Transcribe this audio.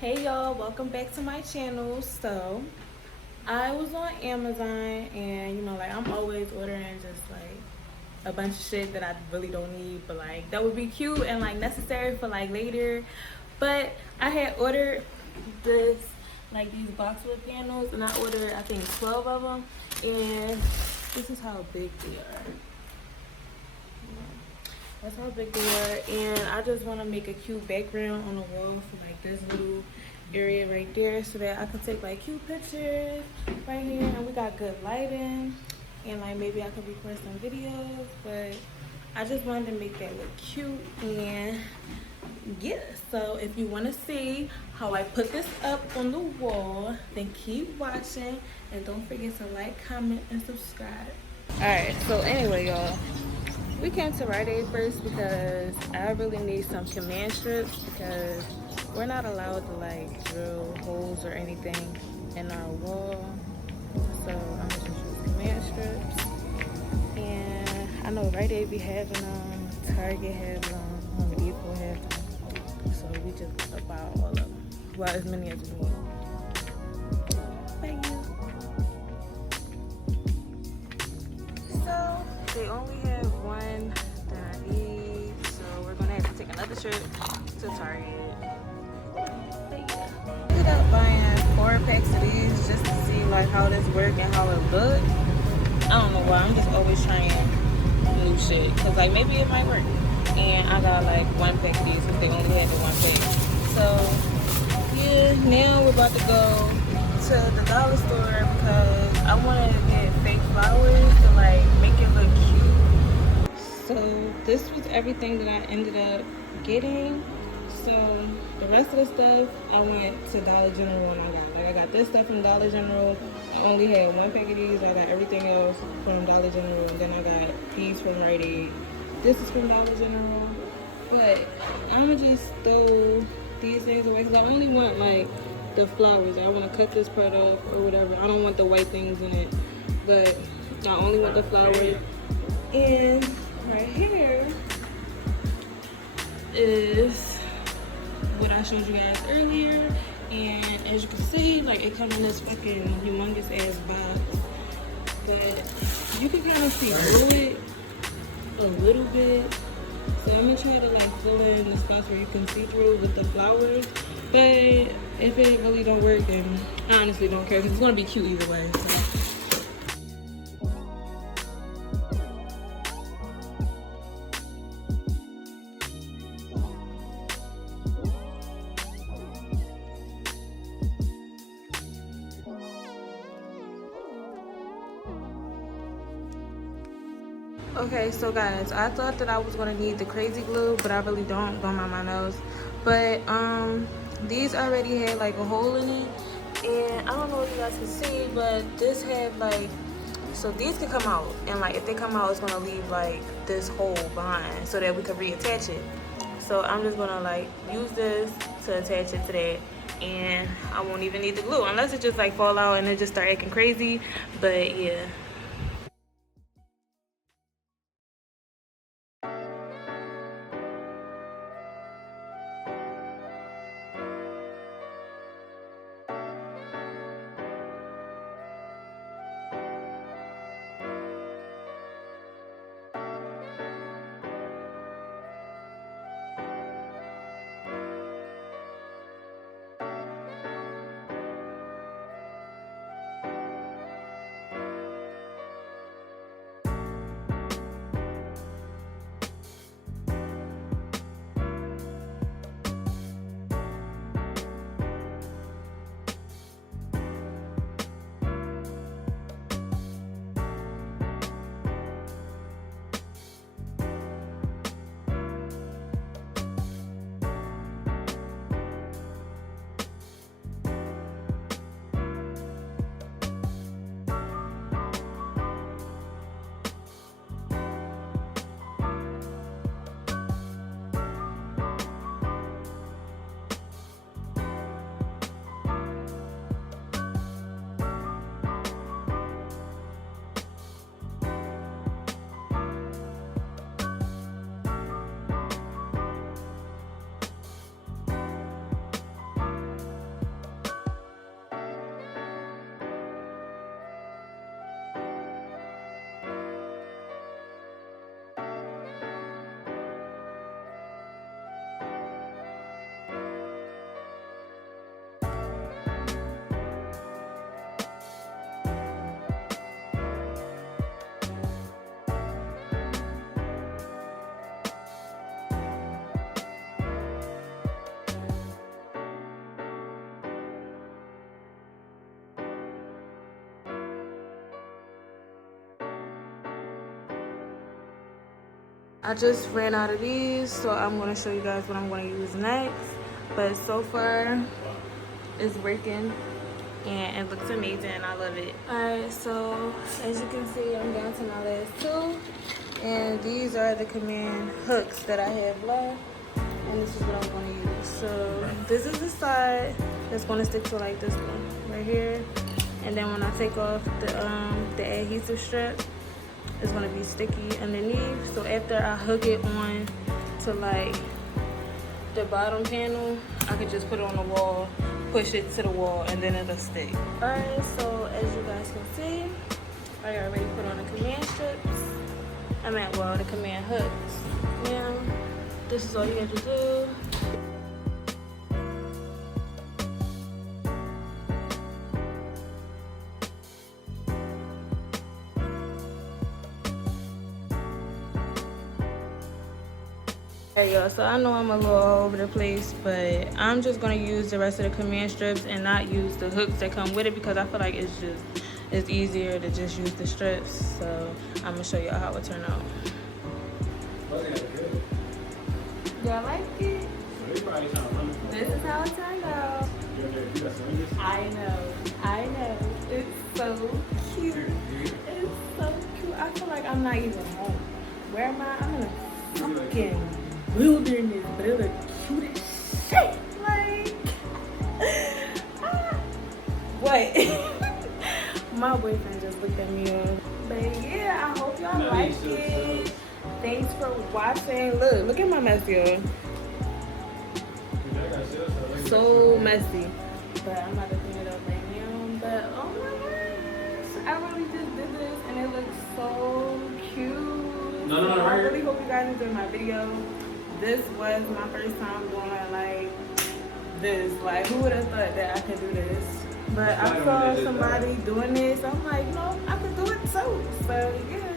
Hey y'all, welcome back to my channel. So I was on Amazon and I'm always ordering just like a bunch of shit that I really don't need, but like that would be cute and like necessary for like later. But I had ordered this like these Boxwood candles and I ordered I think 12 of them, and this is how big they are. That's how big they are, and I just want to make a cute background on the wall for like this little area right there, so that I can take like cute pictures right here. And we got good lighting, and like maybe I could record some videos. But I just wanted to make that look cute, and yeah. So if you want to see how I put this up on the wall, then keep watching, and don't forget to like, comment, and subscribe. All right. So anyway, y'all. We came to Rite Aid first because I really need some command strips because we're not allowed to like drill holes or anything in our wall. So I'm just gonna use command strips. And I know Rite Aid be having them, Target have them, Home Depot have them. So we just buy all of them. Well, as many as we need. Thank you. So they only have one that I need, so we're gonna have to take another trip to Target. But yeah, I ended up buying 4 packs of these just to see like how this work and how it look. I don't know why, I'm just always trying new shit, cause like maybe it might work. And I got like 1 pack of these because they only had the 1 pack. So yeah, now we're about to go to the dollar store because I want to get fake flowers to like make it look cute. So this was everything that I ended up getting. So the rest of the stuff I went to Dollar General and I got this stuff from Dollar General. I only had 1 pack of these. I got everything else from Dollar General, and then I got these from Rite Aid. This is from Dollar General. But I'm gonna just throw these things away because I only want like the flowers. I want to cut this part off or whatever. I don't want the white things in it, but I only want the flowers. And right here is what I showed you guys earlier, and as you can see, like it comes in this fucking humongous ass box, but you can kind of see through it a little bit. So I'm gonna try to like fill in the spots where you can see through with the flowers, but if it really don't work, then I honestly don't care because it's gonna be cute either way. So. Okay, so guys, I thought that I was gonna need the KRAZY glue, but I really don't mind my nose. But these already had like a hole in it, and I don't know if you guys can see, but this had like, so these can come out, and like if they come out, it's gonna leave like this hole behind so that we can reattach it. So I'm just gonna like use this to attach it to that, and I won't even need the glue unless it just like fall out and it just start acting crazy. But yeah. I just ran out of these, so I'm gonna show you guys what I'm gonna use next. But so far, it's working and it looks amazing. I love it. Alright, so as you can see, I'm down to my last two. And these are the command hooks that I have left. And this is what I'm gonna use. So this is the side that's gonna stick to like this one right here. And then when I take off the adhesive strap, it's gonna be sticky underneath. So after I hook it on to like the bottom panel, I could just put it on the wall, push it to the wall, and then it'll stick. Alright, so as you guys can see, I already put on the command strips. The command hooks. Now, this is all you have to do. Hey y'all, so I know I'm a little all over the place, but I'm just gonna use the rest of the command strips and not use the hooks that come with it because I feel like it's easier to just use the strips. So I'm gonna show y'all how it turned out. Y'all like it? This is how it turned out. I know. It's so cute. It's so cute. I feel like I'm not even home. Where am I? I'm in a fucking wilderness, but it looks cute as shit. Like, what? My boyfriend just looked at me up. But yeah, I hope y'all like it. Thanks for watching. Look at my mess, y'all. So messy. But I'm about to clean it up right now. But oh my gosh, I really just did this and it looks so cute. I really hope you guys enjoyed my video. This was my first time doing like this. Like, who would have thought that I could do this? But I saw somebody doing this. I'm like, no, I could do it too. So yeah.